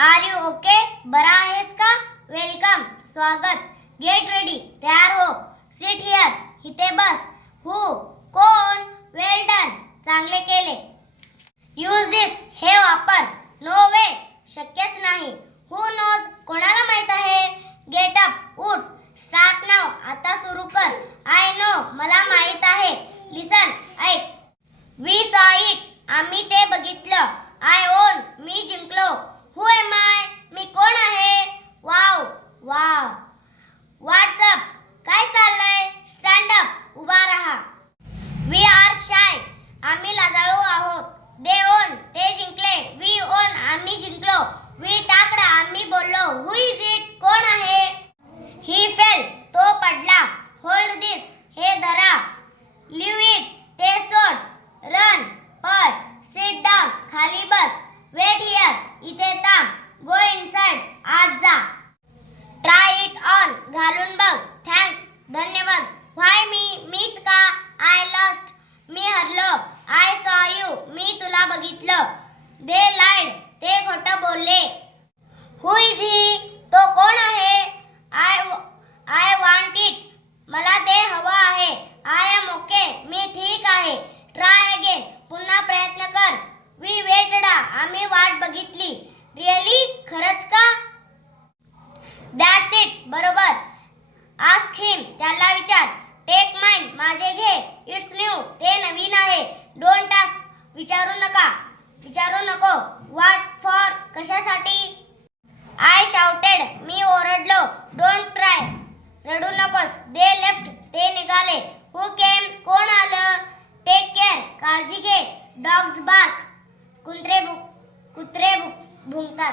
R you okay बरा आहेस का? वेलकम स्वागत. गेट रेडी तयार हो. सिट हिअर इथे बस. हु कोण? वेल डन चांगले केले. यूज दिस हे वापर. नो वे शक्यच नाही. हु नोज कोणाला माहीत आहे? गेट अप उठ. स्टार्ट नाव आता सुरू कर. आय नो मला माहीत आहे. लिसन ऐक. वी सॉ इट आम्ही ते बघितलं. आय ओन मी जिंकलो. हु एम आय मी कोण आहे वाव वाव व्हॉट्सअप काय चाललंय स्टँड अप उभा राहा वी आर शाय आम्ही लाजाळू आहोत दे ओन ते जिंकले वी ओन आम्ही जिंकलो वी टाकडा आम्ही बोललो हु इज इट कोण आहे ही फेल तो पडला होल्ड दिस हे धरा लिव इट ते सोड रन पळ सिट डाऊन खाली बस वेट हिअर इथे थांब गो इनसाइड आत जा ट्राय इट ऑन घालून बघ थँक्स धन्यवाद व्हाय मी मीच का आय लॉस्ट मी हरलो आय सॉ यू मी तुला बघितलं दे लाईड ते खोटं बोलले हु इज ही तो कोण आहे आय आय वांट इट मला ते हवं आहे आय एम ओके मी ठीक आहे ट्राय अगेन पुन्हा प्रयत्न कर वी वेटडा आम्ही वाट बघितली रिअली खरंच का दॅट्स इट बरोबर आस्क हिम त्याला विचार टेक माइन माझे घे इट्स न्यू ते नवीन आहे डोंट टास्क विचारू नका. विचारू नको. व्हॉट फॉर कशासाठी? आय शाउटेड मी ओरडलो. डोंट ट्राय रडू नकोस. दे लेफ्ट ते निघाले. हु केम कोण आलं? टेक केअर काळजी घे. डॉग्स बार्क कुत्रे भुक कुत्रे भुंकतात.